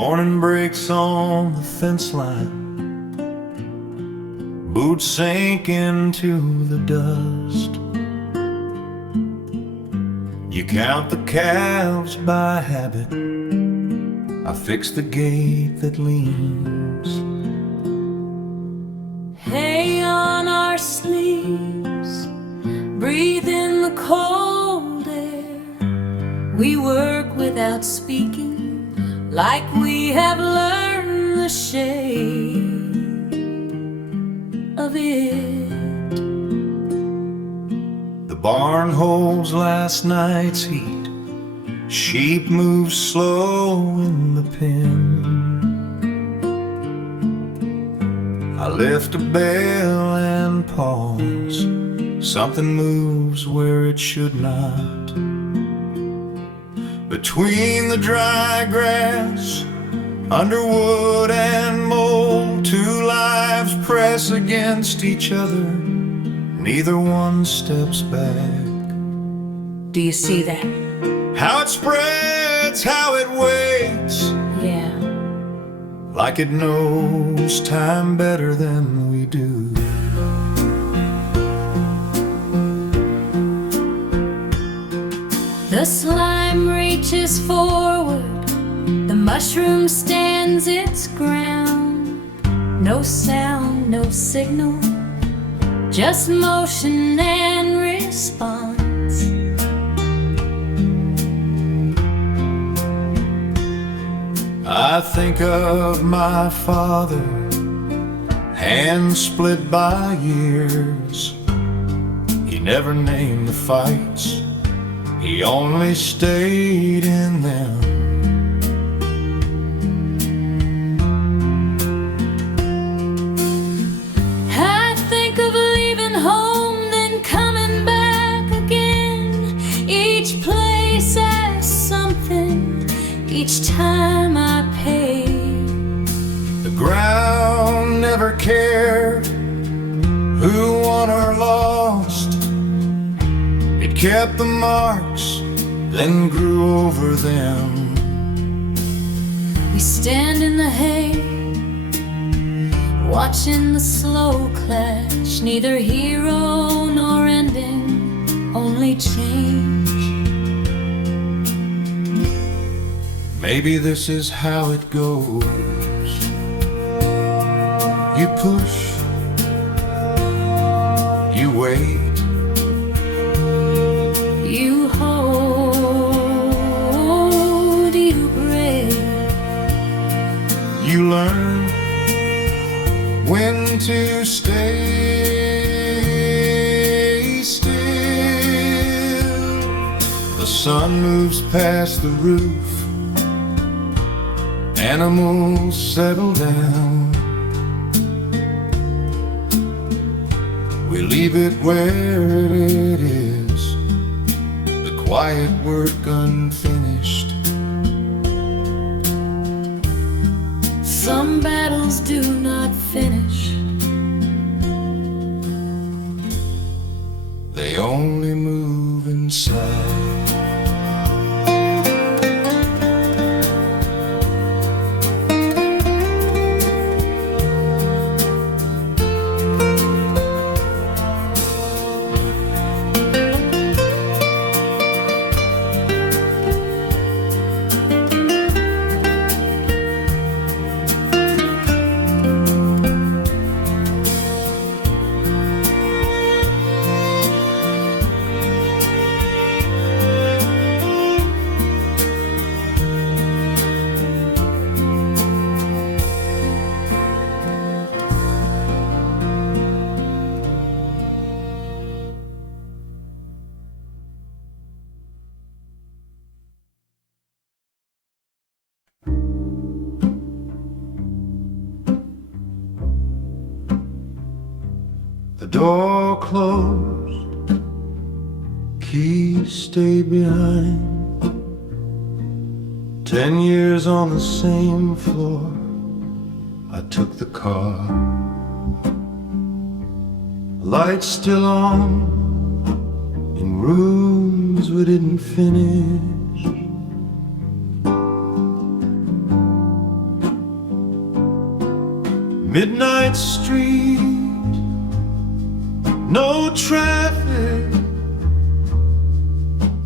Morning breaks on the fence line, boots sink into the dust. You count the calves by habit, I fix the gate that leans. Hay on our sleeves, breathe in the cold air. We work without speaking, like we have learned the shade of it. The barn holds last night's heat, sheep move slow in the pen. I lift a bell and pause, something moves where it should not. Between the dry grass, underwood and mold, two lives press against each other, neither one steps back. Do you see that? How it spreads, how it waits, Yeah. like it knows time better than we do. The slime reaches forward, the mushroom stands its ground. No sound, no signal, just motion and response. I think of my father, hands split by years. He never named the fights, he only stayed in them. I think of leaving home, then coming back again. Each place asks something, each time I pay. The ground never cared who won or lost. It kept the marks, then grew over them. We stand in the hay, watching the slow clash. Neither hero nor ending, only change. Maybe this is how it goes. You push, you wait, You hold, you break. you learn when to stay still. The sun moves past the roof, animals settle down. We leave it where it is, the quiet work unfinished. Some battles do not finish, They only move inside. The door closed, key stayed behind. 10 years on the same floor, I took the car. Lights still on, in rooms we didn't finish. midnight street, no traffic.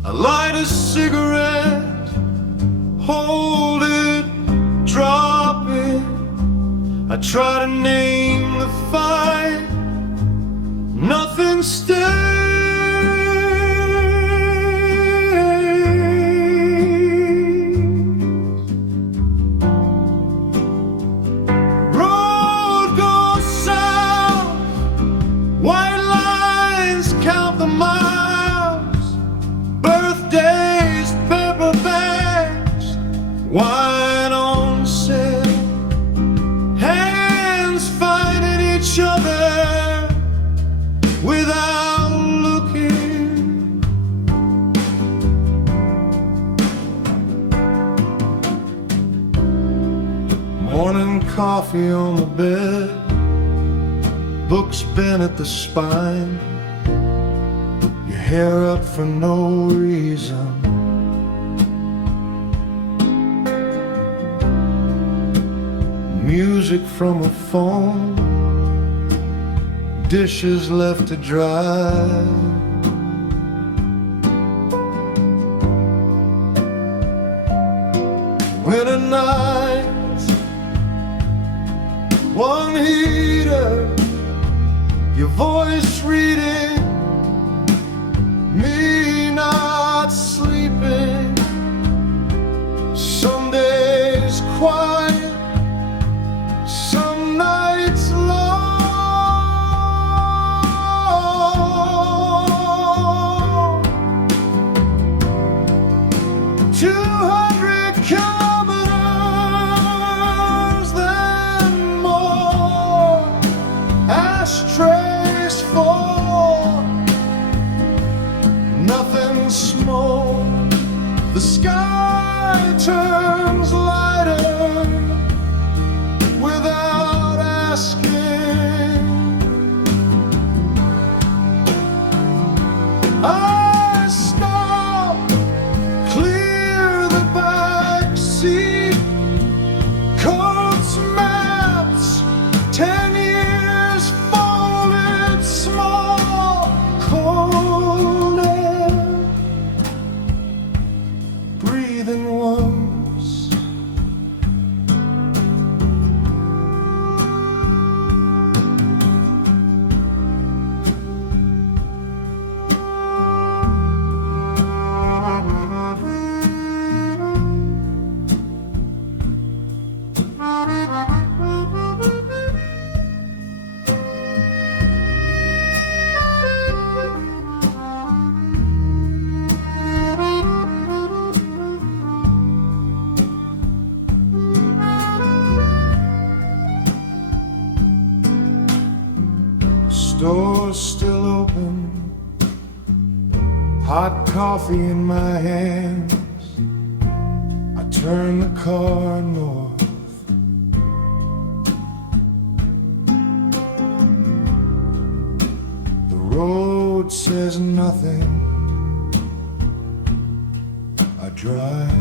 I light a cigarette, hold it, drop it. I try to name the fight, nothing stays. Wine on sale, hands finding each other without looking. Morning coffee on the bed, books bent at the spine, your hair up for no reason. Music from a phone, dishes left to dry. Winter nights, one heater, your voice reading, me not sleeping. Some days quiet, some nights long. 200 kilometers, then more. Ashtrays fall, nothing small. The sky turns lighter without asking. I stop, clear the back seat, coats, maps, 10 years folded small, cold air, breathing once. Store's still open, hot coffee in my hands. I turn the car north. The road says nothing. I drive.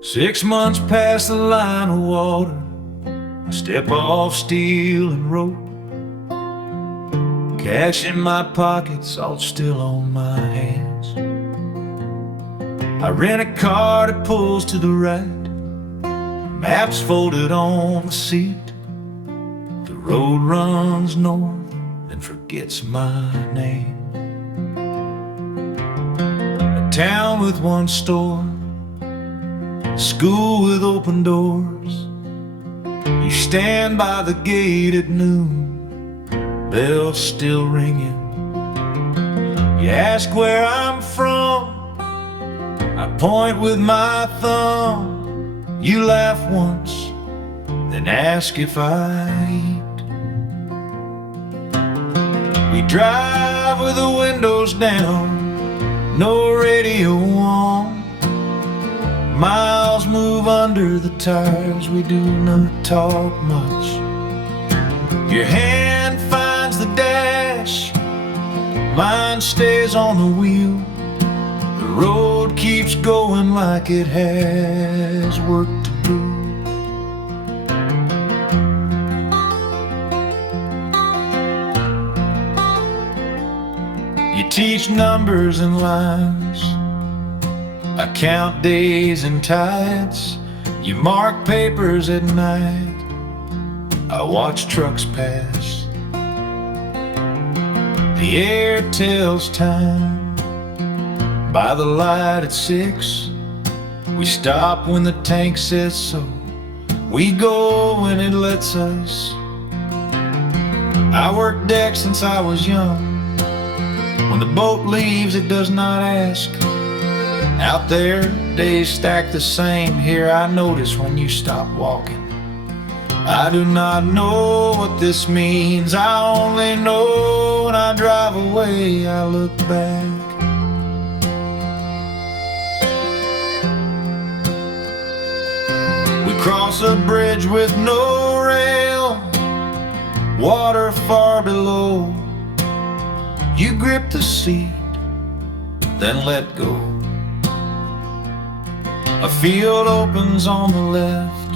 Six months past the line of water, I step off steel and rope. Cash in my pockets, all still on my hands. I rent a car that pulls to the right, maps folded on the seat. The road runs north and forgets my name. A town with one store, school with open doors. You stand by the gate at noon, bells still ringing. You ask where I'm from, I point with my thumb. You laugh once, then ask if I eat. We drive with the windows down, no radio on. Miles move under the tires, we do not talk much. Your hand finds the dash, mine stays on the wheel. The road keeps going like it has work to do. You teach numbers and lines, I count days and tides. You mark papers at night, I watch trucks pass. The air tells time by the light at 6. We stop when the tank says so, we go when it lets us. I worked deck since I was young. When the boat leaves, it does not ask. Out there, days stack the same. Here I notice when you stop walking. I do not know what this means. I only know when I drive away, I look back. We cross a bridge with no rail, water far below. You grip the seat, then let go. A field opens on the left.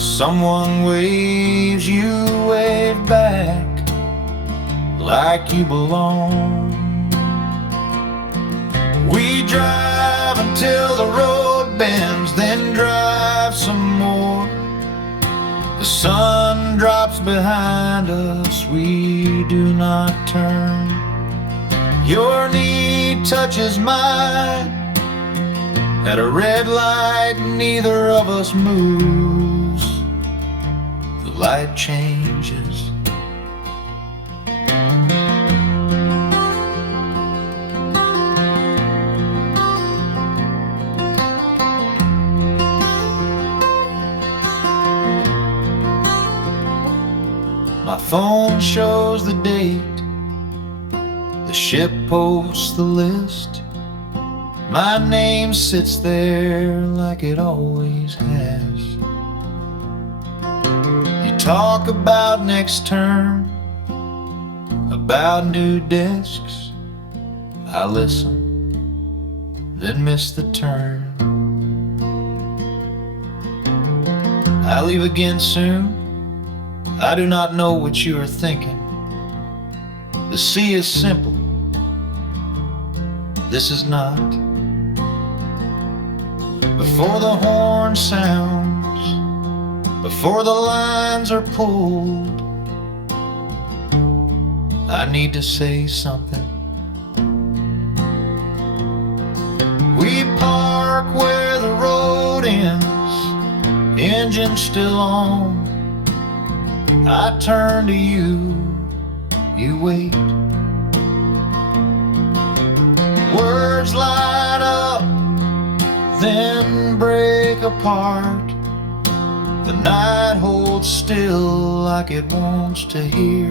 Someone waves, you wave back like you belong. We drive until the road bends, then drive some more. The sun drops behind us, we do not turn. Your knee touches mine. At a red light, neither of us moves. The light changes. My phone shows the date. The ship posts the list. My name sits there like it always has. You talk about next term, about new desks. I listen, then miss the turn. I leave again soon. I do not know what you are thinking. The sea is simple. This is not. Before the horn sounds, before the lines are pulled, I need to say something. We park where the road ends, engine still on. I turn to you, you wait. Words line up, then break apart. The night holds still like it wants to hear.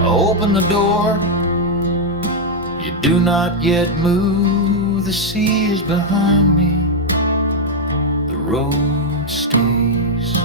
I open the door, you do not yet move. The sea is behind me, the road stays.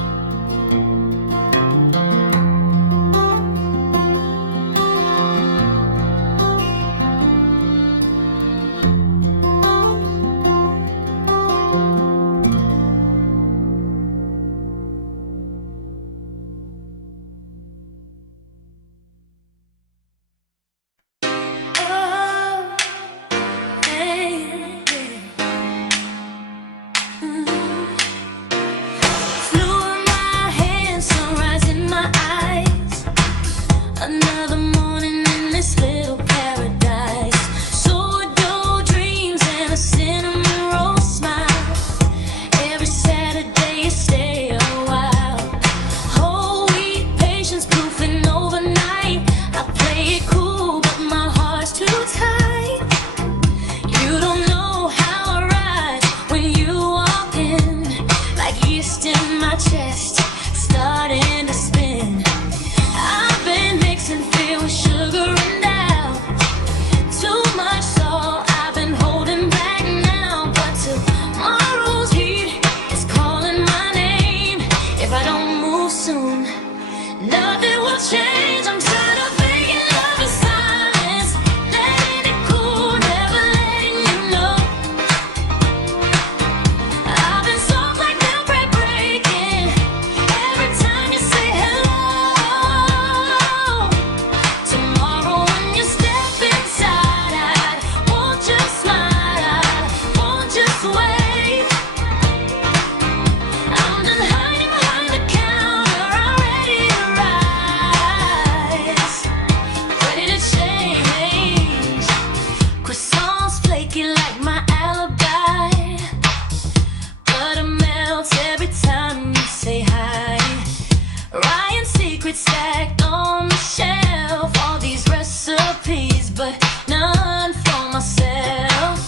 but none for myself.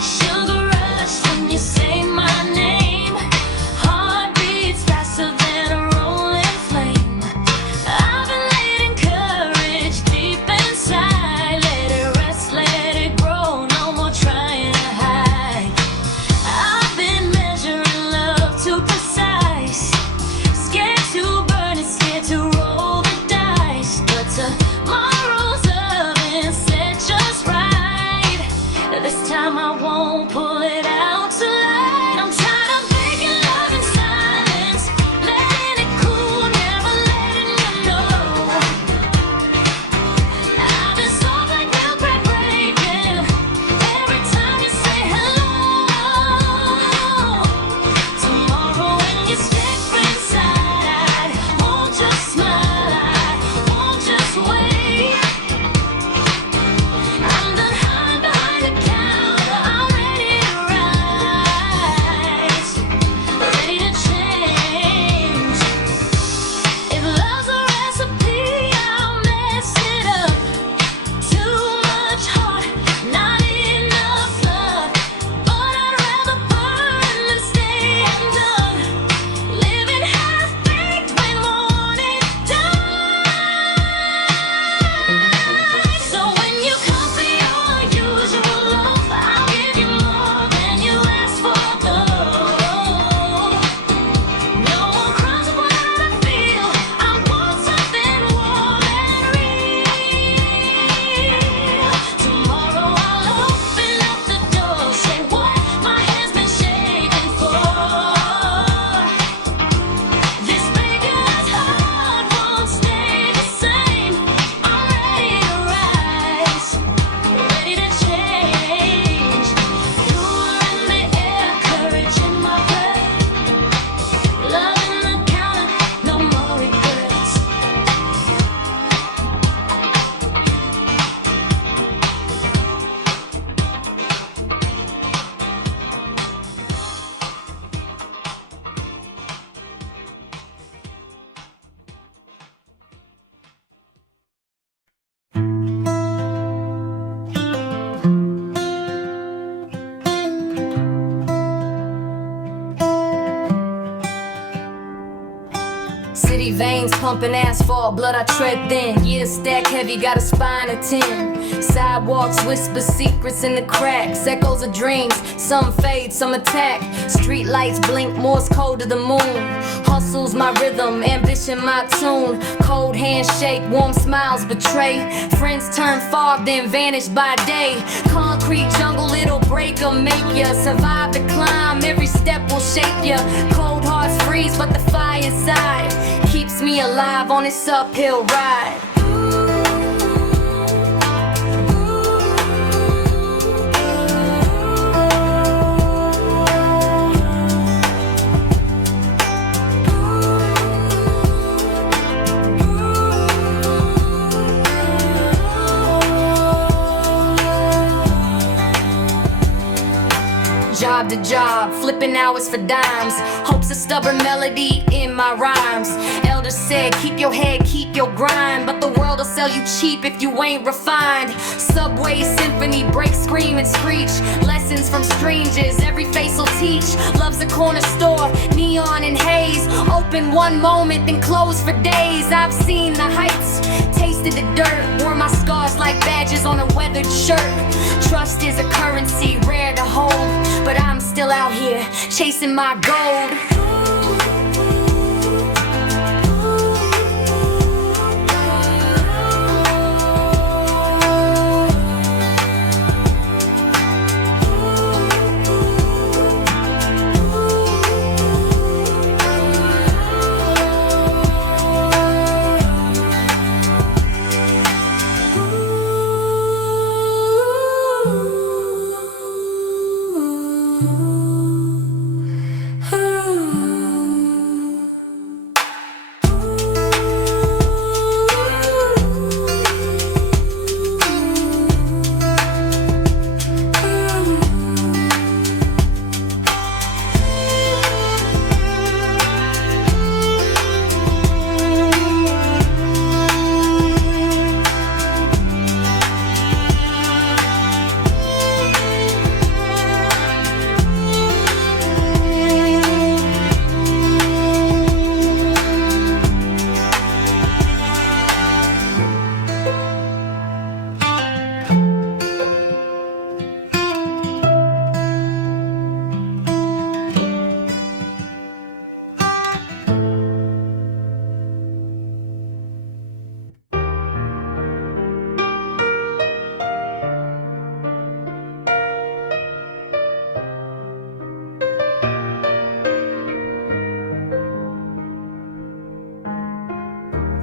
Sugar rush when you say my name. Heart beats faster than a rolling flame. I've been letting courage deep inside. Let it rest, let it grow, no more trying to hide. I've been measuring love too precise. Scared to burn it, scared to roll the dice. But tomorrow's love is set just right. This time I won't pull it out too late. I'm tired of making love in silence, letting it cool, never letting you know. I've been soft like milk bread breaking every time you say hello. Tomorrow when you step inside, I won't just smile, I won't just wait. I'm done hiding behind the counter, I'm ready to rise, ready to change. If love's a recipe, I'll mess it up. Too much heart, not enough blood. But I'd rather burn than stay undone. Living half-baked when wanted done. So when you come for your usual love, I'll give you more than you ask for, though. No more crumbs of what I feel. I want something warm and real. Tomorrow I'll open up the door, say what my hand's been shaking for. This beggar's heart won't stay the same. I'm ready to rise, ready to change. You are in the air, courage in my breath. Love in the counter, no more regrets. City veins pumping asphalt, blood I tread thin. Years stack heavy, got a spine of tin. Sidewalks whisper secrets in the cracks. Echoes of dreams, some fade, some attack. Street lights blink, Morse code to the moon. Hustle's my rhythm, ambition my tune. Cold handshake, warm smiles betray. Friends turn fog, then vanish by day. Concrete jungle, it'll break or make ya. Survive the climb, every step will shape ya. Cold hearts freeze, but the fire inside keeps me alive on this uphill ride. Job to job, flipping hours for dimes. Hope's a stubborn melody in my rhymes. Elders said, keep your head, keep your grind. But the world will sell you cheap if you ain't refined. Subway symphony, break, scream, and screech. Lessons from strangers, every face will teach. Love's a corner store, neon and haze. Open one moment, then close for days. I've seen the heights, tasted the dirt. Wore my scars like badges on a weathered shirt. Trust is a currency, rare to hold. But I'm still out here, chasing my gold.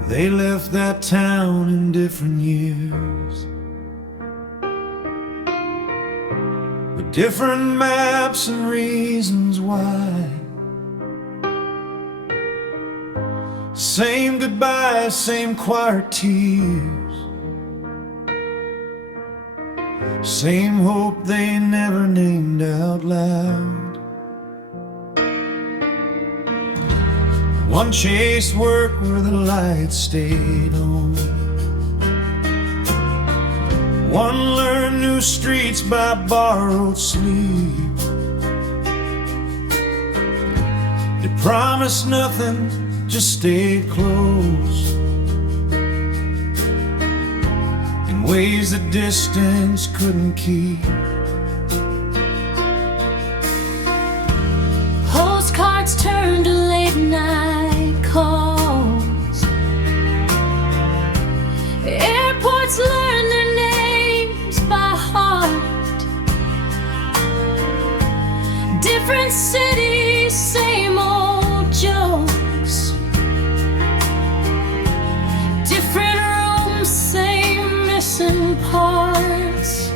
They left that town in different years, with different maps and reasons why. Same goodbye, same quiet tears, same hope they never named out loud. One chased work where the lights stayed on, one learned new streets by borrowed sleep. They promised nothing, just stayed close in ways that distance couldn't keep. Postcards turned to late night calls. Airports learned their names by heart. Different cities, same old jokes. Different rooms, same missing parts.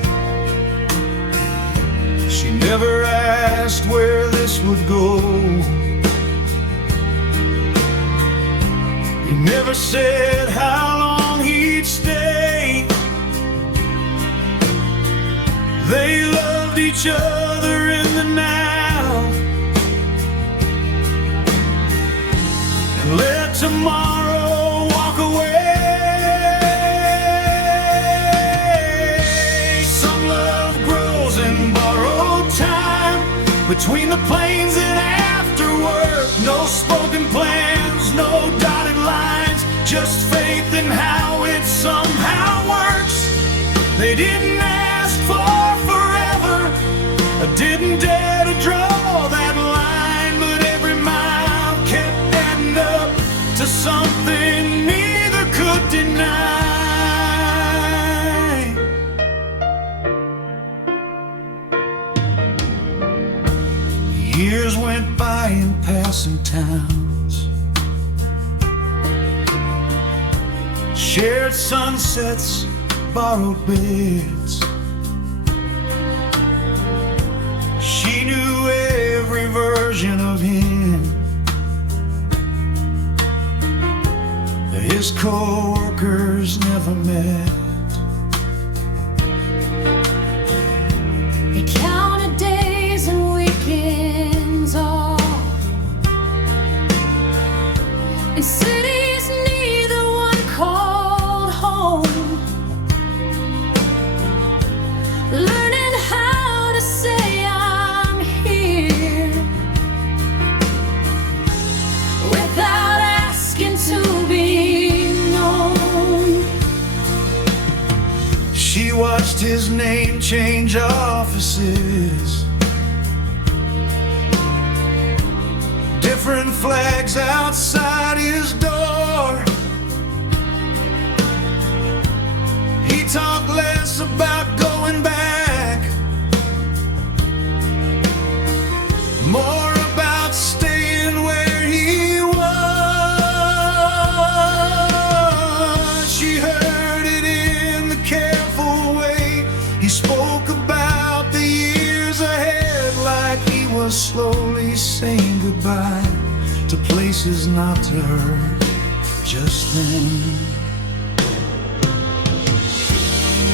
She never asked where this would go. He never said how long he'd stay. They loved each other in the now, and let tomorrow walk away. Some love grows in borrowed time, between the planes and after work. No spoken plans, no dotted lines, just faith in how it somehow works. They didn't ask for forever, I didn't dare to draw that line, but every mile kept adding up to something neither could deny. Years went by in passing towns, shared sunsets, borrowed beds. She knew every version of him, that his co-workers never met. They counted days and weekends off in cities neither one called home, learning how to say I'm here without asking to be known. She watched his name change offices, different flags outside his door. He talked less about going back, more about staying where he was. She heard it in the careful way he spoke about the years ahead, like he was slowly saying goodbye to places not to her just then.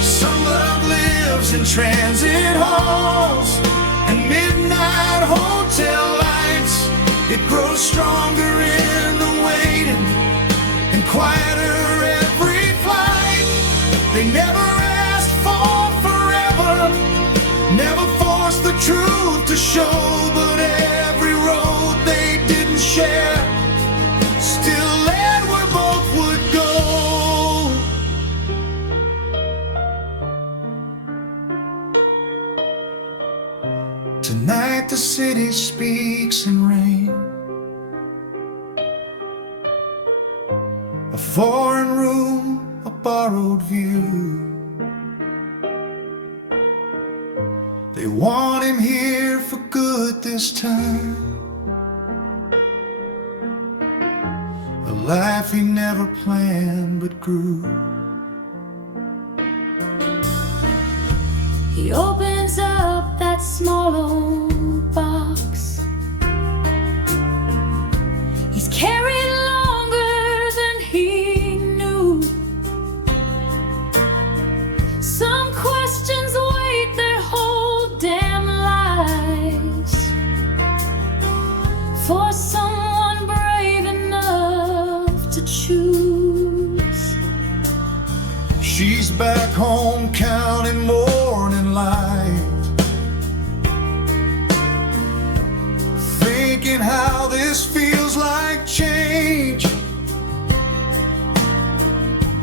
Some love lives in transit halls and midnight hotel lights. It grows stronger in the waiting and quieter every flight. They never asked for forever, never forced the truth to show, but every road they didn't share still led where both would go. Tonight the city speaks in rain, a foreign room, a borrowed view. They want him here for good this time. A life he never planned but grew. He opens up that small old box. He's carried longer than he knew. Some questions wait their whole damn lives for someone brave enough to choose. She's back home counting morning light, thinking how this feels like change.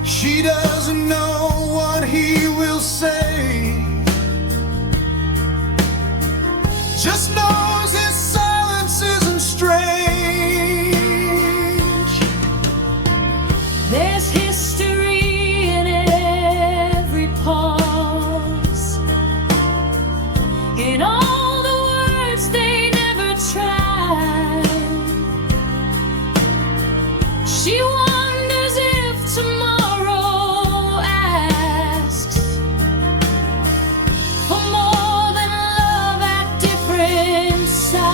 She doesn't know what he will say, just knows his silence isn't strange. There's history in every pause, in all the words they never tried. She wonders if tomorrow asks for more than love at different sides.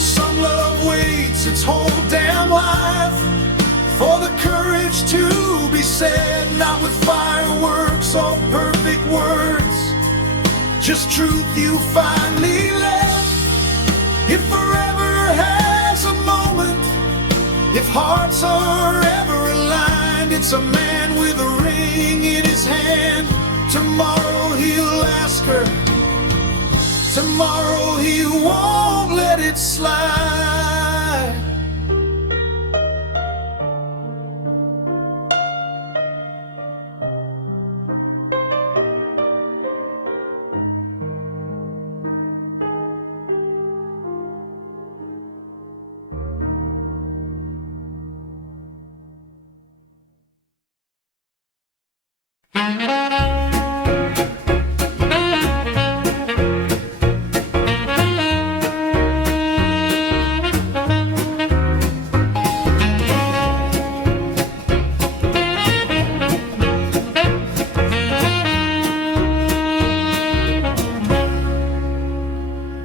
Some love waits its whole damn life for the courage to be said, not with fireworks or perfect words, just truth you finally left. If forever has a moment, if hearts are ever aligned, it's a man with a ring in his hand. Tomorrow he'll ask her, tomorrow he won't let it slide.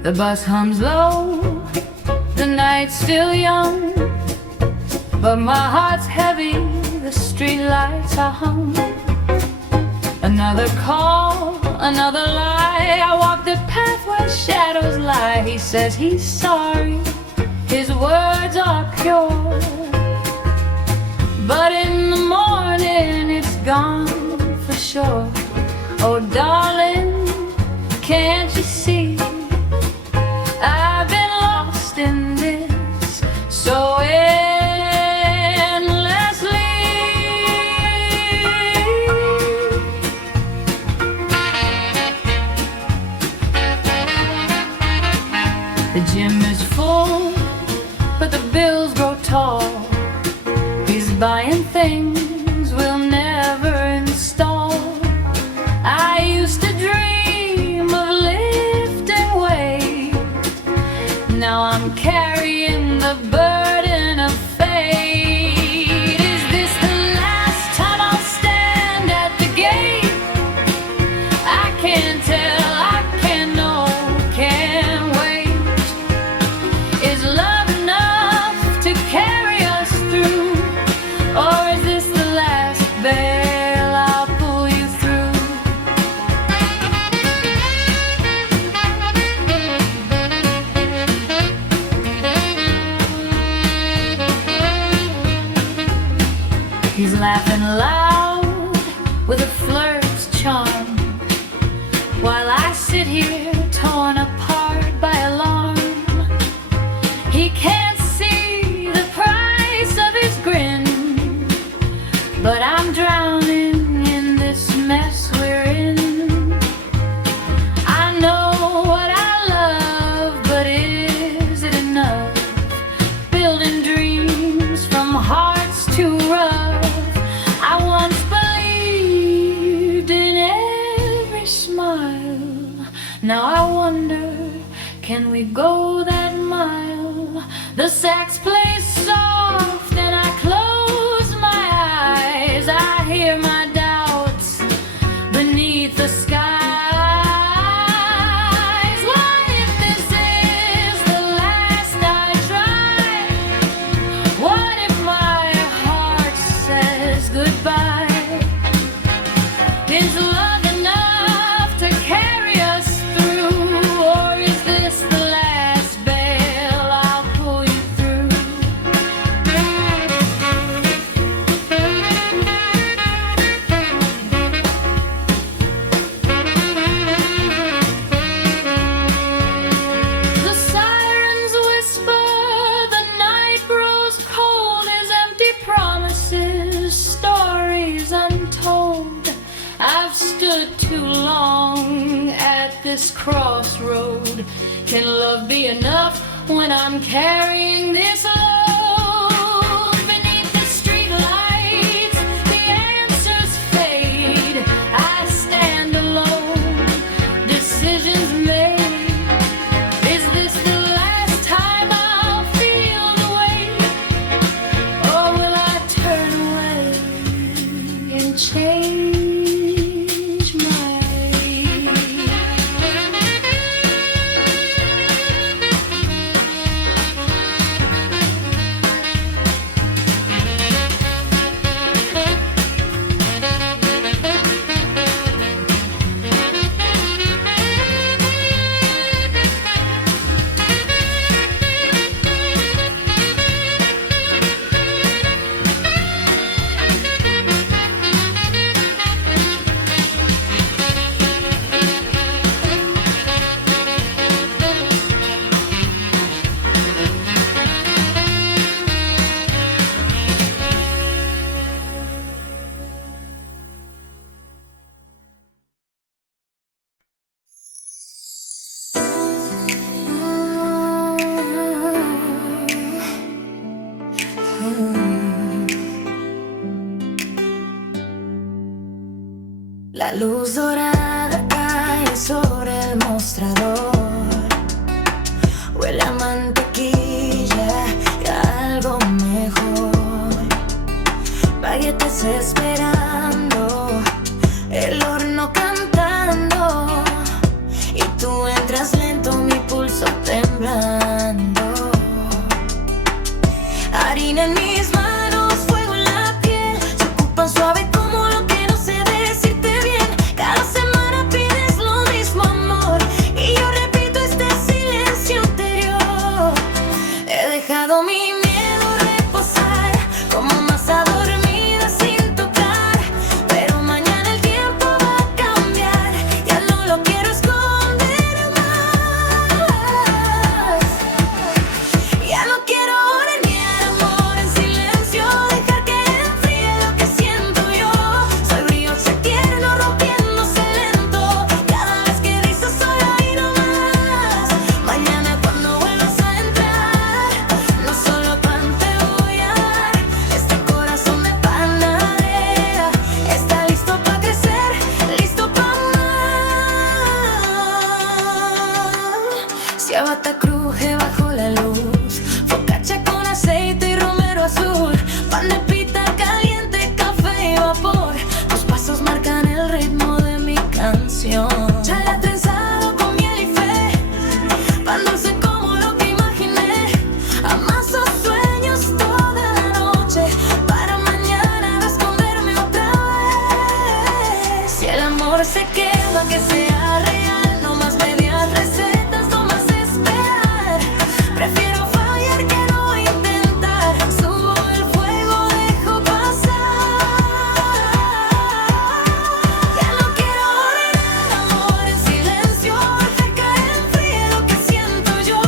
The bus hums low, the night's still young, but my heart's heavy, the streetlights are hung. Another call, another lie, I walk the path where shadows lie. He says he's sorry, his words are pure, but in the morning it's gone for sure. Oh darling, can't you see, I've been lost in this so endlessly. The gym is full, but the bills grow tall. He's buying things we'll never install. I used to dream of lifting weight, now I'm carrying the burden of fate. Is this the last time I'll stand at the gate? I can't tell, I can't know, can't wait. Is love enough to carry us through, or is this the last veil I'll pull you through? He's laughing loud with a flirt's charm, while I sit here torn apart by alarm. He can't see the price of his grin, but I'm drowning in this mess we're in. I know what I love, but is it enough? Building dreams from hearts too rough. I once believed in every smile. Now I wonder, can we go that mile? The sax plays soft and I close my eyes. I hear my doubts beneath the skies. What if this is the last I try? What if my heart says goodbye? Is love enough to carry us through? Or is this the last bell I'll pull you through? The sirens whisper, the night grows cold. There's empty promises, stories untold. I've stood too long at this crossroad. Can love be enough when I'm carrying this load? Beneath the streetlights, the answers fade. I stand alone, decisions made. Is this the last time I'll feel the weight? Or will I turn away and change my La luz dorada cae sobre el mostrador. Huele a mantequilla y a algo mejor. Baguettes esperando, el horno cantando. Y tú entras lento, mi pulso temblando. Harina en mis manos, fuego en la piel. Se ocupan suave como lo que no sé decirte bien. Cada semana pides lo mismo, amor. Y yo repito este silencio interior. He dejado mi miedo reposar como masa dormida sin tocar. Pero mañana el tiempo va a cambiar. Ya no lo quiero esconder más. Ya no quiero hornear amor en silencio. Dejar que enfríe lo que siento yo. Soy brioche tierno rompiéndose lento. Cada vez que dices sola y no más. Mañana cuando vuelvas a entrar, no solo pan te voy a dar. Este corazón de panadera está listo para crecer, listo para más. Ciabatta cruje bajo la luz, focaccia con aceite y romero azul, pan de pita caliente, café y vapor. Tus pasos marcan el ritmo de mi canción. Chale trenzado con miel y fe, pan dulce como lo que imaginé. Amaso sueños toda la noche para mañana esconderme otra vez. Si el amor se quema, que sea real, no más medias recetas, no más esperar. Prefiero fallar que no intentar. Subo el fuego, dejo pasar. Ya no quiero ordenar amor en silencio. Deja que enfríe lo que siento yo.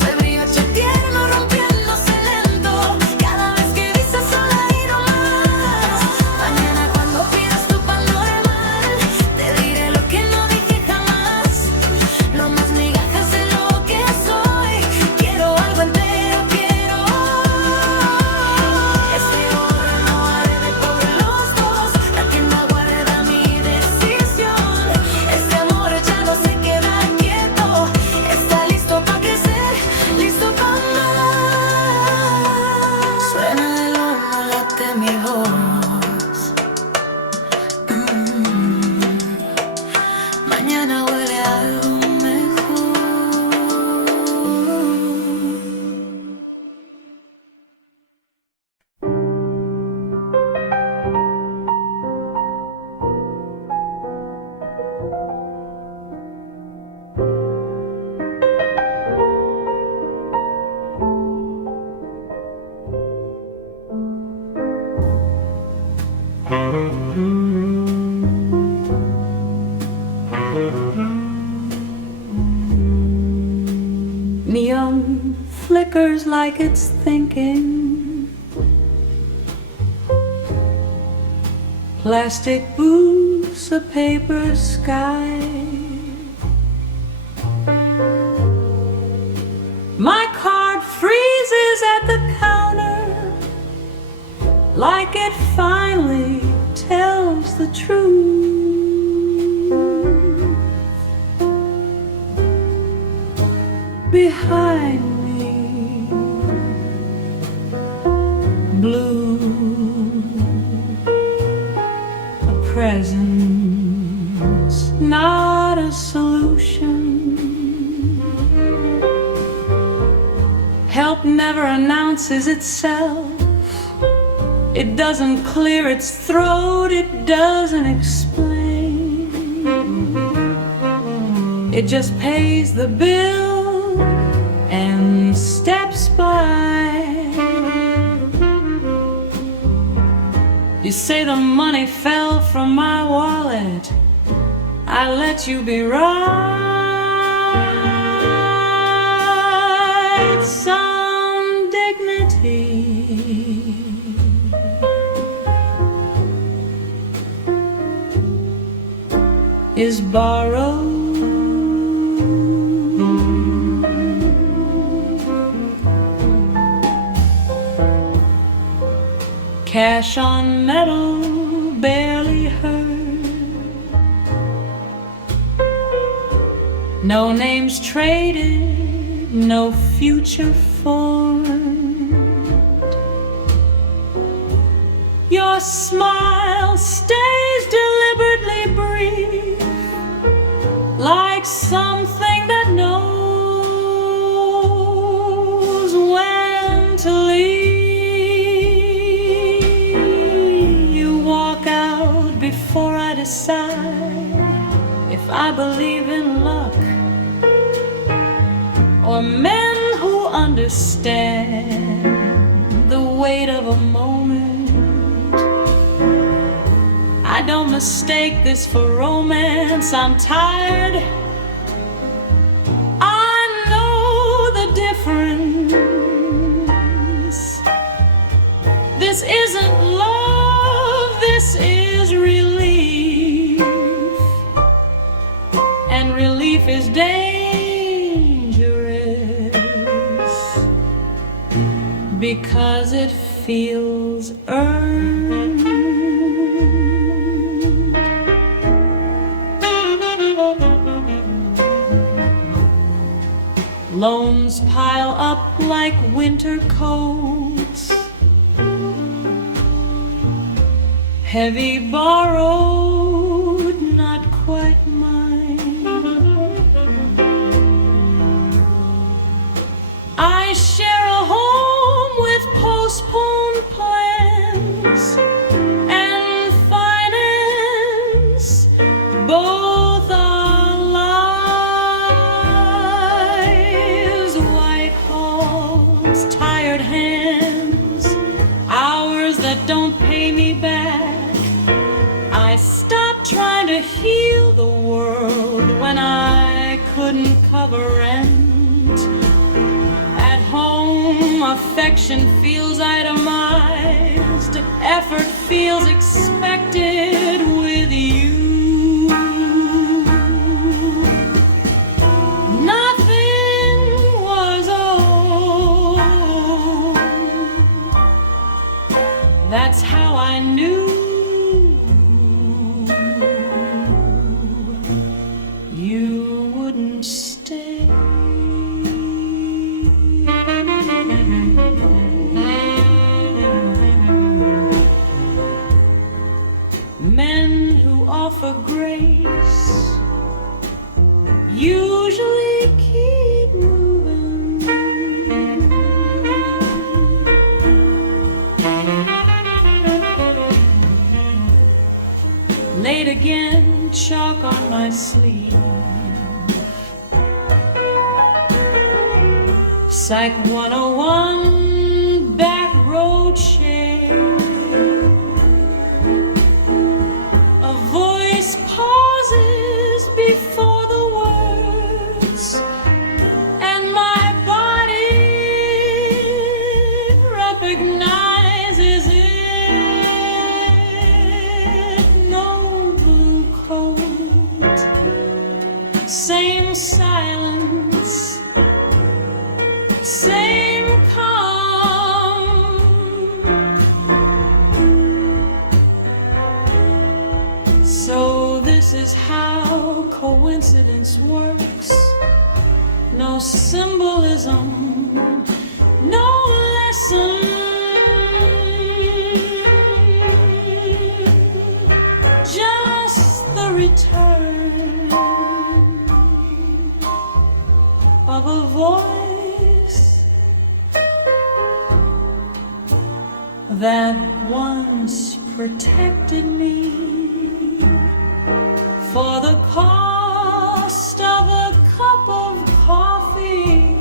Soy brioche tierno rompiéndose lento. Cada vez que dices sola y no más. Mañana cuando pidas tu pan normal, te diré lo que no dije jamás. flickers like it's thinking. Plastic booths, a paper sky. My card freezes at the counter, like it finally tells the truth. Behind me, blue, a presence, not a solution. Help never announces itself. It doesn't clear its throat, it doesn't explain. It just pays the bill and steps by. You say the money fell from my wallet. I let you be right. Some dignity is borrowed. Cash on metal barely hurt. No names traded, no future formed. Your smile stays deliberately brief, like something that knows when to leave. Before I decide if I believe in luck or men who understand the weight of a moment. I don't mistake this for romance. I'm tired. I know the difference. This isn't love, this is relief, and relief is dangerous because it feels earned. Loans pile up like winter coats, heavy borrowed, not quite mine. I share a home with postponed plans and finance. Both our lives, white halls, tired hands, hours that don't pay me back. I stopped trying to heal the world when I couldn't cover rent. At home, affection feels itemized, effort feels expected with you. Nothing was old. That's how I knew you wouldn't stay. Men who offer grace usually keep moving. Late again, chalk on my sleeve. Psych 101, back road share. A voice pauses before the words, and my body So this is how coincidence works. No symbolism, no lesson, just the return of a voice that once protected me for the cost of a cup of coffee.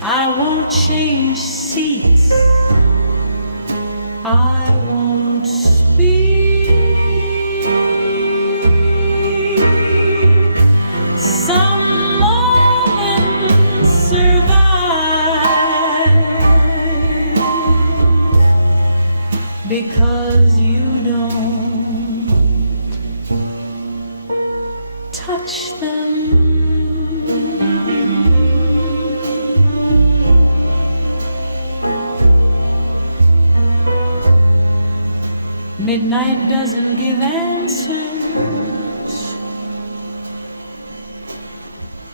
I won't change seats, I won't speak. Some moments survive because you don't touch them. Midnight doesn't give answers.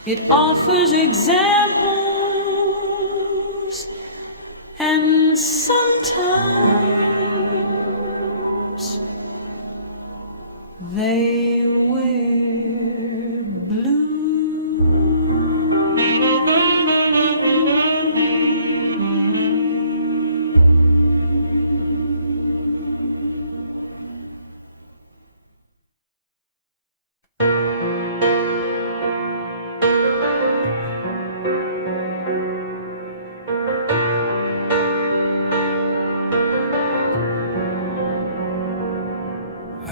It offers examples, and sometimes they wear blue.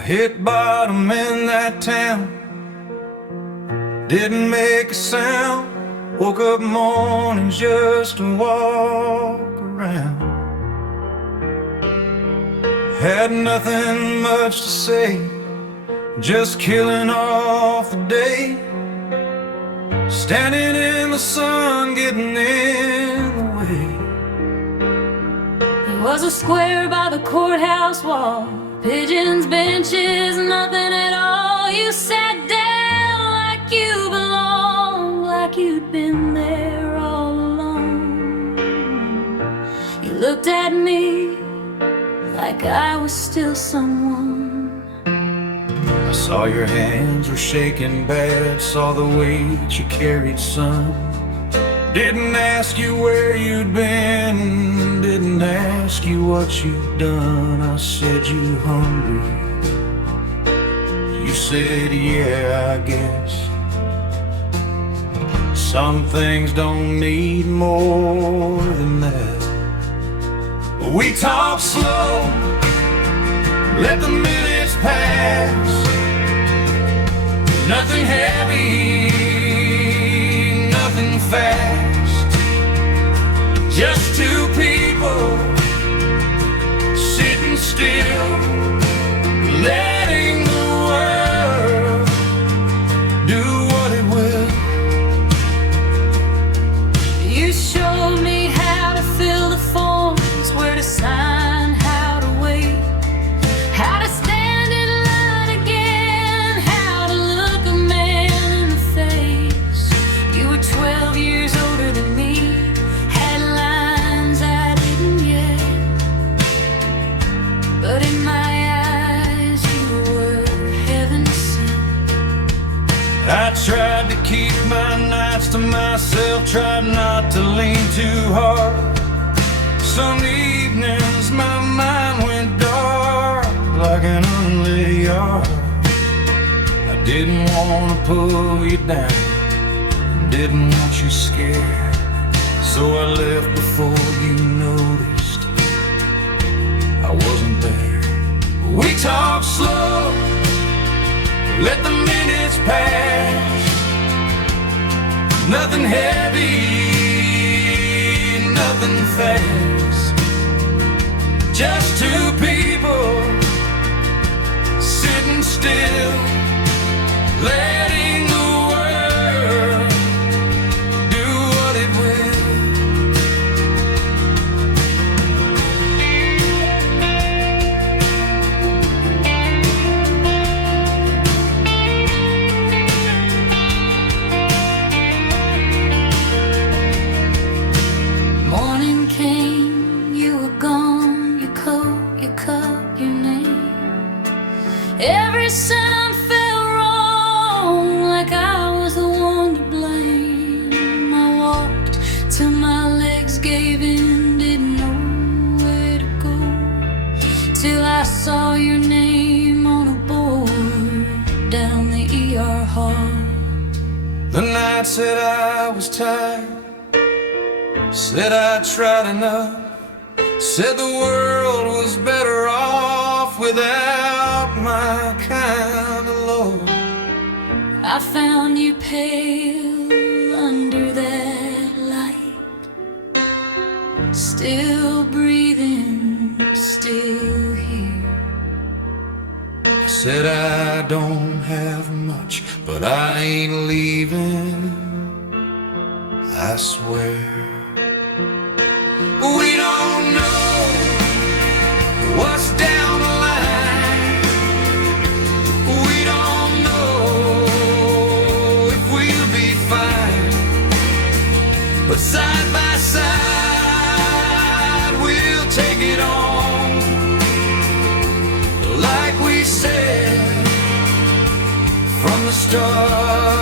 Hit bottom in that town, didn't make a sound. Woke up mornings just to walk around. Had nothing much to say, just killing off the day. Standing in the sun, getting in the way. There was a square by the courthouse wall, pigeons, benches, nothing at all. You sat down like you belonged, like you'd been there all along. You looked at me like I was still someone. I saw your hands were shaking bad, saw the weight you carried, son. Didn't ask you where you'd been, didn't ask you what you'd done. I said, you hungry? You said, yeah, I guess. Some things don't need more than that. We talk slow, let the minutes pass. Nothing heavy, nothing fast. Just two people sitting still, letting the world do what it will. You showed me how to fill the forms, where to sign, how to wait, how to stand in line again, how to look a man in the face. You were 12 years older than me, had lines I didn't yet, but in my eyes you were heaven sent. I tried to keep my nights to myself, tried not to lean too hard. Some evenings my mind went dark like an unlit yard. I didn't want to pull you down, didn't want you scared, so I left before you noticed I wasn't there. We talk slow, let the minutes pass. Nothing heavy, nothing fast. Just two people sitting still, letting the world do what it will. till I saw your name on a board down the ER hall. The nights that I was tired, said I'd tried enough, said the world was better off without my kind of love. I found you pale under that light, still breathing, still here. I said I don't have much, but I ain't leaving, I swear. We don't know what's down the line. We don't know if we'll be fine, but side by side we'll take it on, like we said from the start.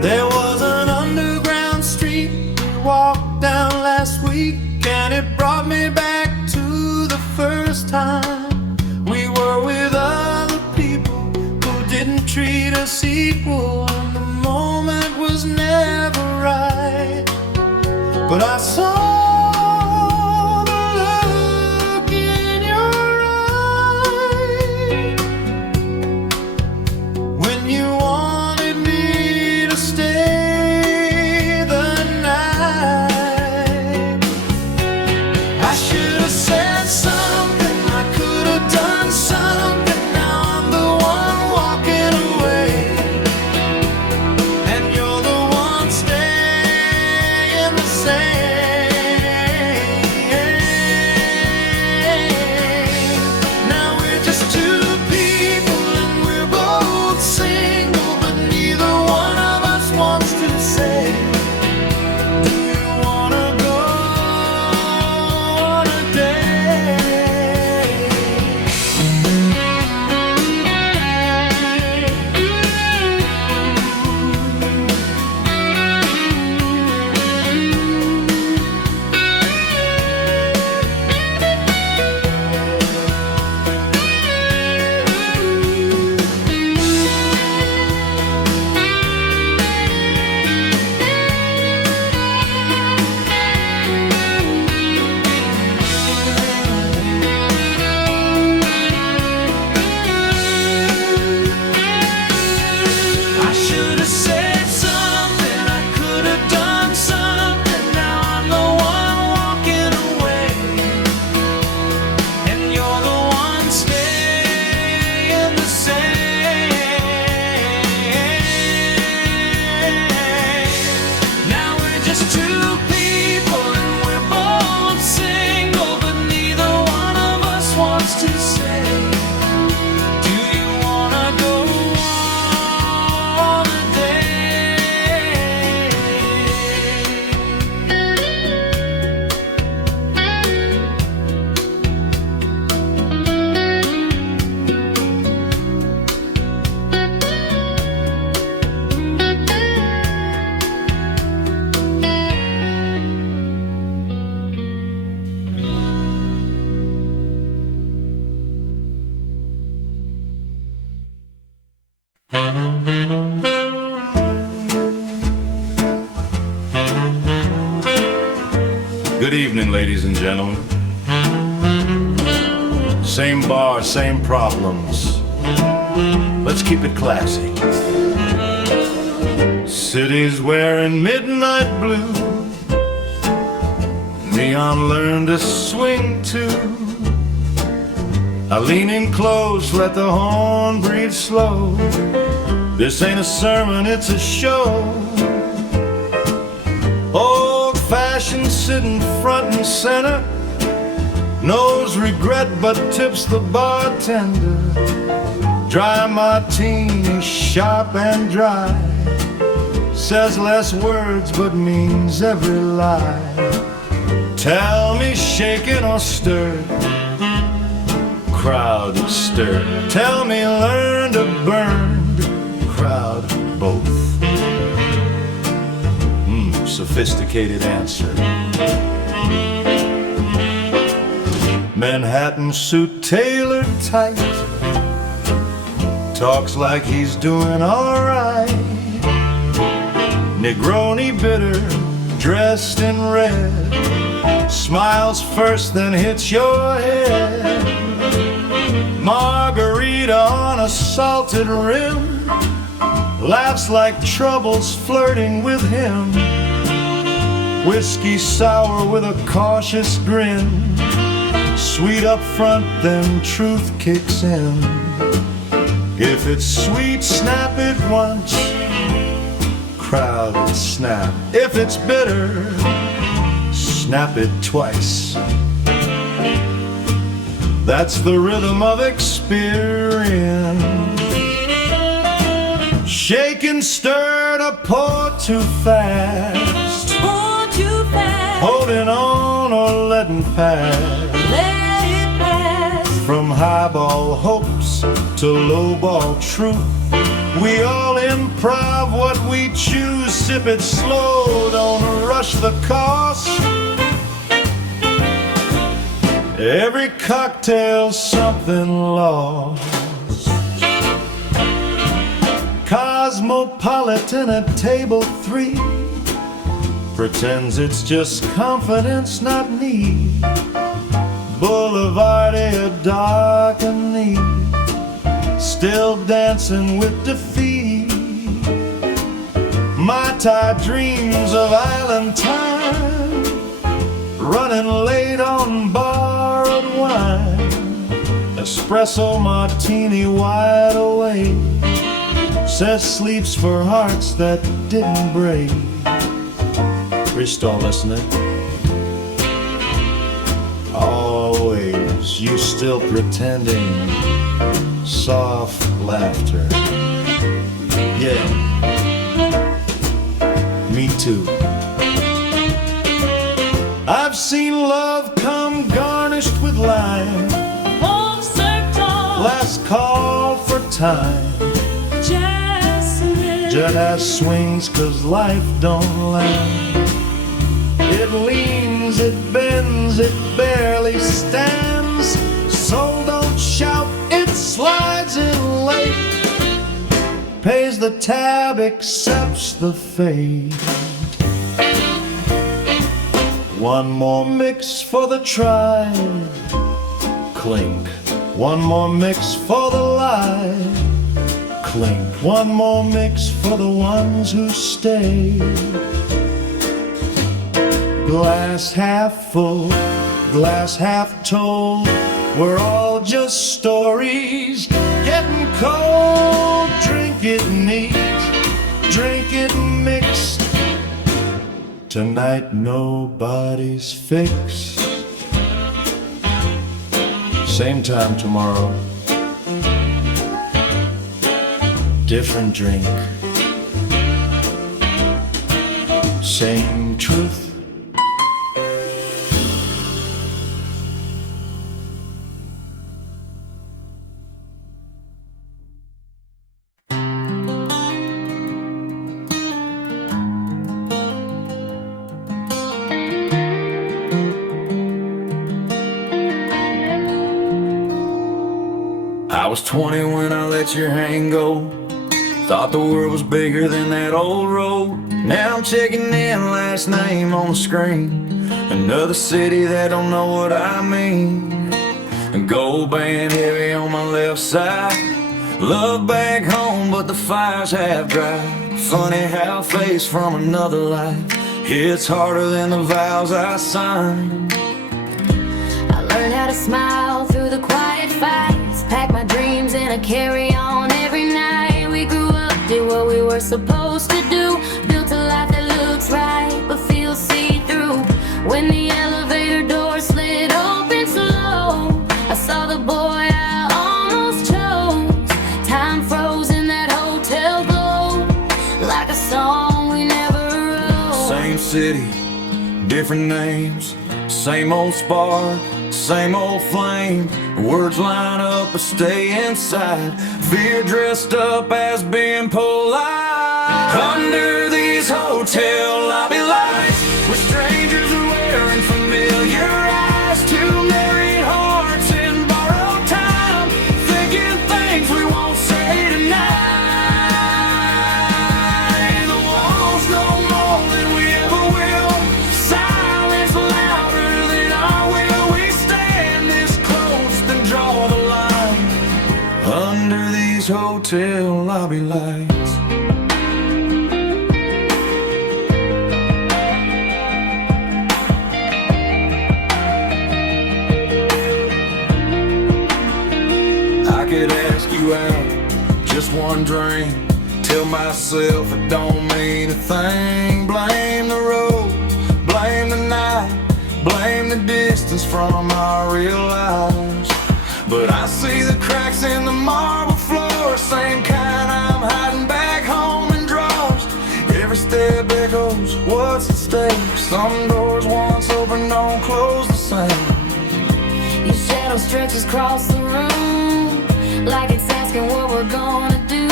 There was an underground street we walked down last week, and it brought me back to the first time we were with other people who didn't treat us equal, and the moment was never right. But I saw the look in your eye when you wanted me to stay the night. I should have said something, I could have done something. Now I'm the one walking away, and you're the one staying the same. Now we're just two people and we're both single, but neither one of us wants to say, do you wanna go on a date? I should have said something, I could have done something. Now I'm the one walking away, and you're the one staying the same. Now we're just two people and we're both single, but neither one of us wants to say, do you wanna go on a date? Good evening, ladies and gentlemen. Same bar, same problems. Let's keep it classy. City's wearing midnight blue. Neon learn to swing too. I lean in close, let the horn breathe slow. This ain't a sermon, it's a show. Old-fashioned sitting front and center. Knows regret but tips the bartender. Dry martini, sharp and dry. Says less words but means every lie. Tell me shaken or stirred. Crowd stirred. Tell me learn to burn. Crowd both. Sophisticated answer. Manhattan suit tailored tight. Talks like he's doing alright. Negroni bitter, dressed in red. Smiles first, then hits your head. Margarita on a salted rim. Laughs like trouble's flirting with him. Whiskey sour with a cautious grin. Sweet up front, then truth kicks in. If it's sweet, snap it once. Crowd snap. If it's bitter, snap it twice. That's the rhythm of experience. Shaken, stirred, or pour too fast. Pour too fast. Holding on or letting pass. Let it pass. From highball hopes to lowball truth. We all improv what we choose. Sip it slow, don't rush the cost. Every cocktail's something lost. Cosmopolitan at table 3 pretends it's just confidence, not need. Boulevardia dark and neat, still dancing with defeat. My tie dreams of island time, running late on borrowed wine. Espresso martini wide awake. Says sleeps for hearts that didn't break. We're still listening. Always, you still pretending. Soft laughter. Yeah. Me too. I've seen love come garnished with lime. Won't serve tall. Last call for time. Jazz swings 'cause life don't land. It leans, it bends, it barely stands. So don't shout, it slides in late. Pays the tab, accepts the fate. One more mix for the tribe. Clink. One more mix for the light. Clink. One more mix for the ones who stay. Glass half full, glass half told. We're all just stories getting cold. Drink it neat, drink it mixed. Tonight nobody's fixed. Same time tomorrow. Different drink. Same truth. I was 20 when I let your hand go. Thought the world was bigger than that old road. Now I'm checking in, last name on the screen. Another city that don't know what I mean. A gold band heavy on my left side. Love back home, but the fire's half dry. Funny how face from another life hits harder than the vows I signed. I learned how to smile through the quiet fights, pack my dreams in a carry-on every night. We grew up, did what we were supposed to do, built a life that looks right but feels see-through. When the elevator door slid open slow, I saw the boy I almost chose. Time froze in that hotel glow, like a song we never wrote. Same city, different names, same old spark, same old flame. Words line up but stay inside. Fear dressed up as being polite. Under these hotel lobby lights, with strangers wearing familiar eyes, two married hearts in borrowed time, thinking things we won't say tonight. The walls know more than we ever will, silence louder than our will. We stand this close, then draw the line under these hotel lobby lights. I could ask you out, just one drink, tell myself it don't mean a thing. Blame the road, blame the night, blame the distance from our real lives. But I see the cracks in the marble floor, same kind I'm hiding back home in drawers. Every step echoes, what's at stake? Some doors once open don't close the same. Your shadow stretches across the room, like it's asking what we're gonna do.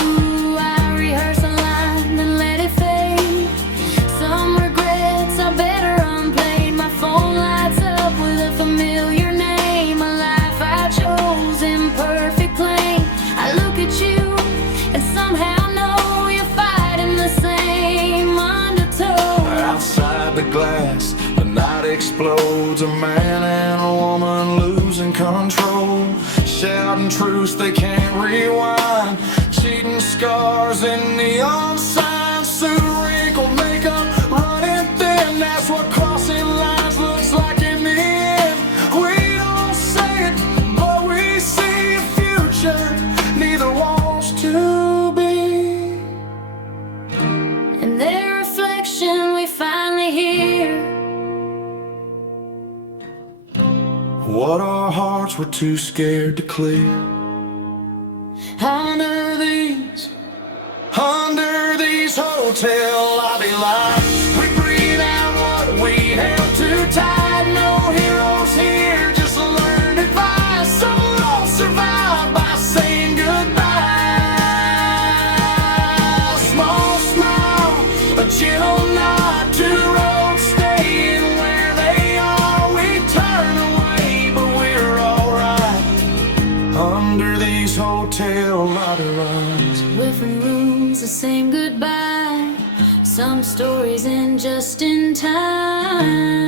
I rehearse a line, then let it fade. Some regrets are better unplayed. My phone lights up with a familiar name, a life I chose in perfect plane. I look at you and somehow know you're fighting the same undertow. Outside the glass, the night explodes, a man and a woman losing control, shouting truths they can't rewind, cheating scars in neon signs, suit wrinkled makeup running thin. That's what crossing lines looks like in the end. We don't say it, but we see a future neither wants to be. In their reflection we finally hear What our hearts were too scared to clear. Under these hotel lobby lights, we breathe out what we held too tight. No heroes here, just learned advice. Some won't survive by saying goodbye. Small smile, a gentle nod, two roads staying where they are. We turn away, but we're alright under these hotel lobby lights. different rooms, the same goodbye. Some stories end just in time.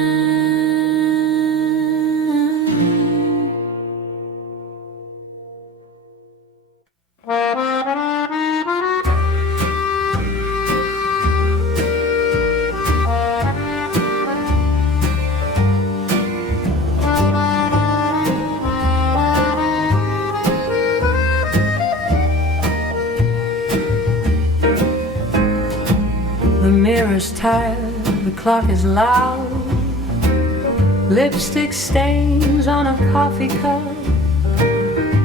The mirror's tired, the clock is loud. Lipstick stains on a coffee cup.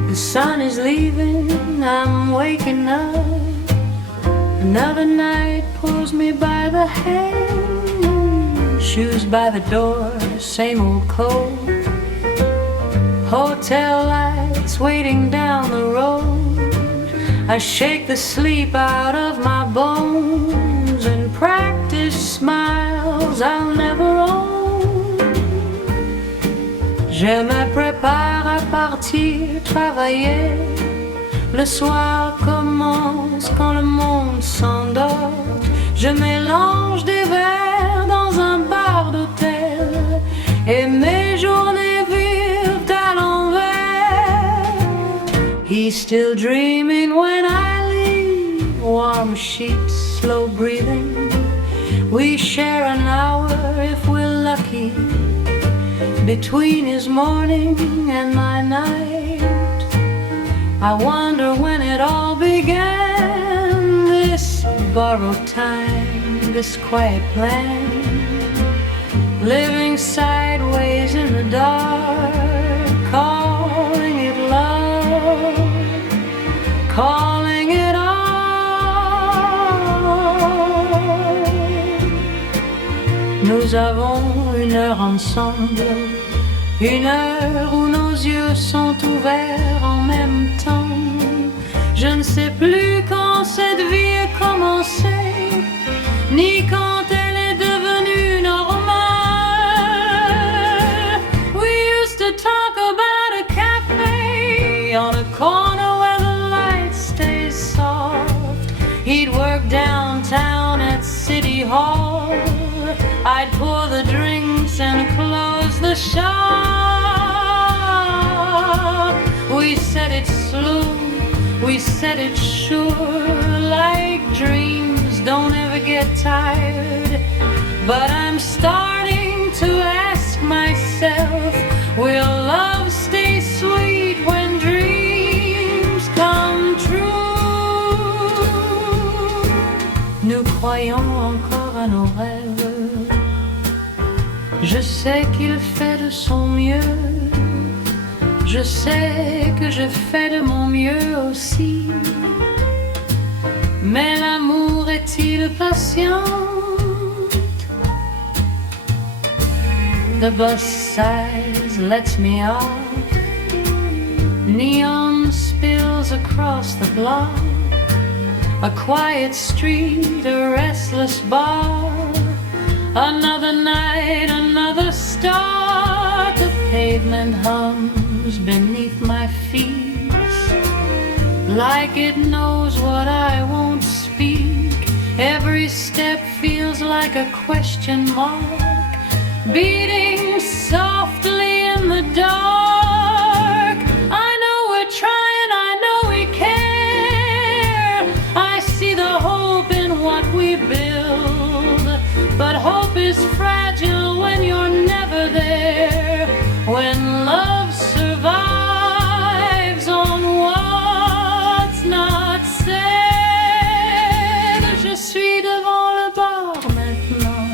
The sun is leaving, I'm waking up. Another night pulls me by the hand. Shoes by the door, same old cold. Hotel lights waiting down the road. I shake the sleep out of my bones and practice smiles I'll never own. Je me prépare à partir travailler. Le soir commence quand le monde s'endort. Je mélange des verres dans un bar d'hôtel et mes journées vivent à l'envers. He's still dreaming when I leave. Warm sheets slow breathing. We share an hour if we're lucky between his morning and my night. I wonder when it all began, this borrowed time, this quiet plan, living sideways in the dark, calling it love, calling it art. Nous avons une heure ensemble, une heure où nos yeux sont ouverts en même temps. Je ne sais plus quand cette vie a commencé, ni quand elle est devenue normale. We used to talk about a café on a corner where the light stays soft. He'd work downtown at City Hall. I'd pour the drinks and close the shop. We said it slow, we said it sure, like dreams don't ever get tired. But I'm starting to ask myself, will love stay sweet when dreams come true? Nous croyons encore à nos rêves. Je sais qu'il fait de son mieux, je sais que je fais de mon mieux aussi. Mais l'amour est-il patient? The bus sighs, lets me off. Neon spills across the block. A quiet street, a restless bar. Another night, another start. The pavement hums beneath my feet, like it knows what I won't speak. Every step feels like a question mark, beating softly in the dark. I know we're trying, I know we care. I see the hope in what we build, but hope is fragile when you're never there. When love survives on what's not said. Je suis devant le bar maintenant.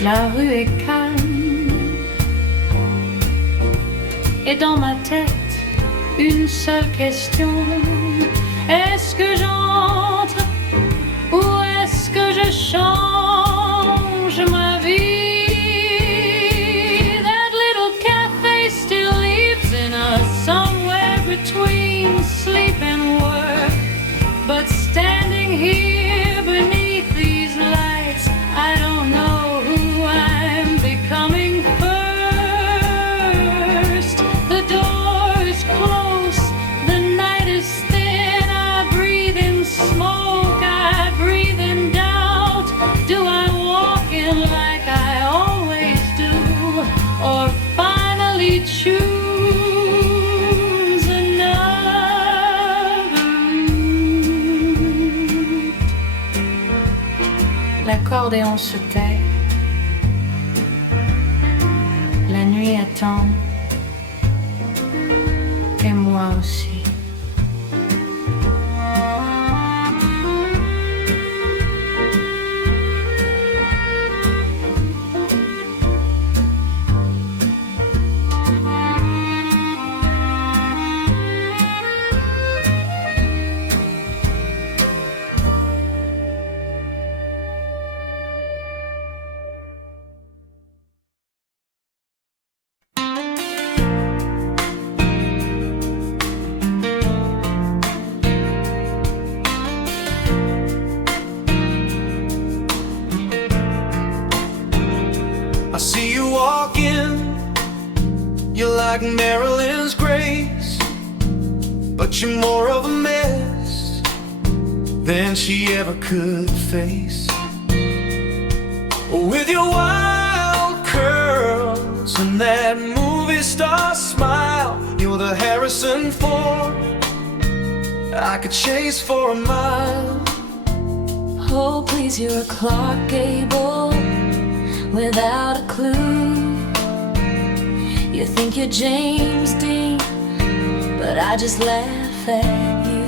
La rue est calme, et dans ma tête, une seule question. Est-ce que j'entre ou est-ce que je change ma vie? That little cafe still lives in us, somewhere between sleep and work. But standing here beneath these lights, I don't know who I'm becoming first. The door is close, the night is thin. I breathe in smoke, I breathe in doubt. Do I walk in like I always do, or finally choose another route? L'accordéon se tait, la nuit attend, et moi aussi. I see you walking, you're like Marilyn's Grace, but you're more of a mess than she ever could face. With your wild curls and that movie star smile, you're the Harrison Ford I could chase for a mile. Oh, please, you're a Clark Gable without a clue. You think you're James Dean, but I just laugh at you.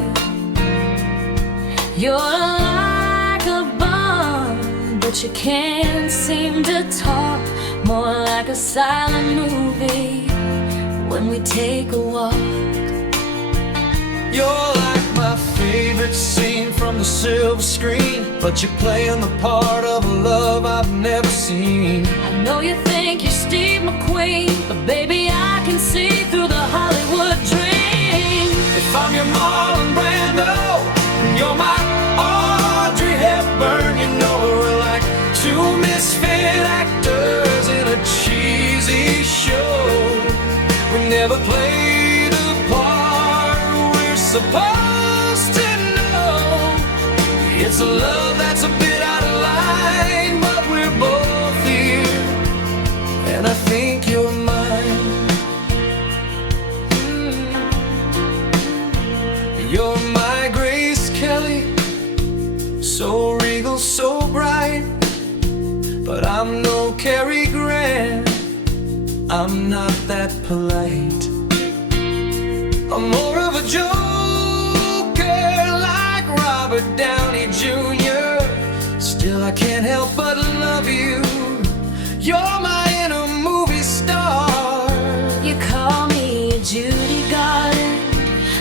You're like a bomb, but you can't seem to talk. More like a silent movie when we take a walk. You're like my favorite scene from the silver screen, but you're playing the part of a love I've never seen. I know you think you're Steve McQueen, but baby, I can see through the Hollywood dream. If I'm your Marlon Brando, and you're my Audrey Hepburn, you know we're like two misfit actors in a cheesy show. We never play the part we're supposed to know. It's a love that's a bit out of line, but we're both here, and I think you're mine. You're my Grace Kelly, so regal, so bright, but I'm no Cary Grant. I'm not that polite. I'm more of a joker like Robert Downey Jr. Still I can't help but love you. You're my inner movie star. You call me a Judy Garland,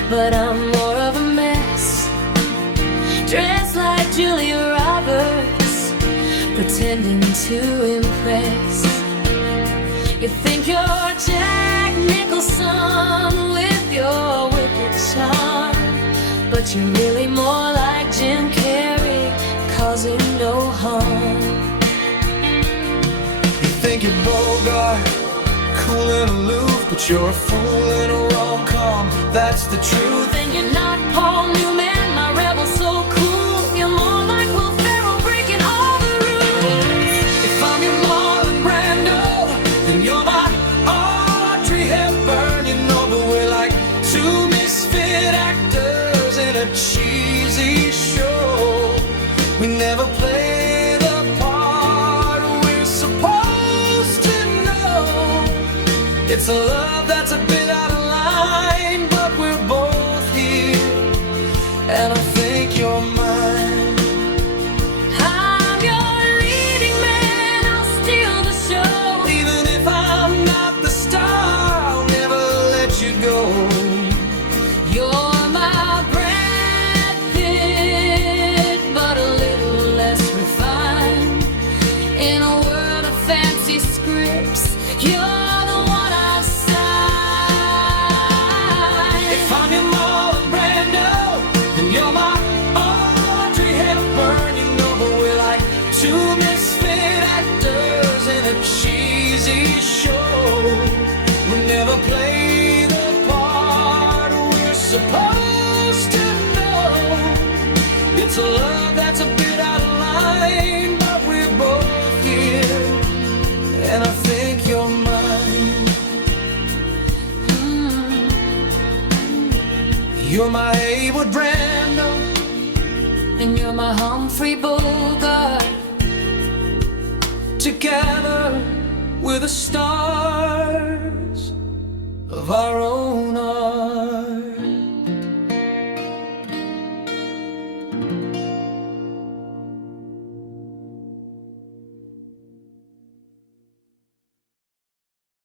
but I'm more of a mess. Dressed like Julia Roberts, pretending to impress. You think you're Jack Nicholson with your wicked charm, but you're really more like Jim Carrey, causing no harm. You think you're Bogart, cool and aloof, but you're a fool in a rom-com, that's the truth. And you're not Paul Newman, my rebel so cool. You're more like Will Ferrell, breaking all the rules. If I'm your Marlon Brando, then you're my Audrey Hepburn, you know, but we're like two misfit actors in a cheesy show. We never play the part we're supposed to know. It's a love that's a bit out of line, but we're both here, and I think you're mine. I'm your leading man, I'll steal the show. Even if I'm not the star, I'll never let you go. You're my Brad Pitt, but a little less refined. In a world of fancy scripts, you're the one I've signed. If I'm your Marlon Brando, then you're my Audrey Hepburn, you know, but we're like two misfit actors in a cheesy show. We never play the part we're supposed to know. It's a love that's a bit out of line, but we're both here, and I think you're mine. You're my Haywood Brando, And you're my Humphrey Bogart. together we're the stars of our own art.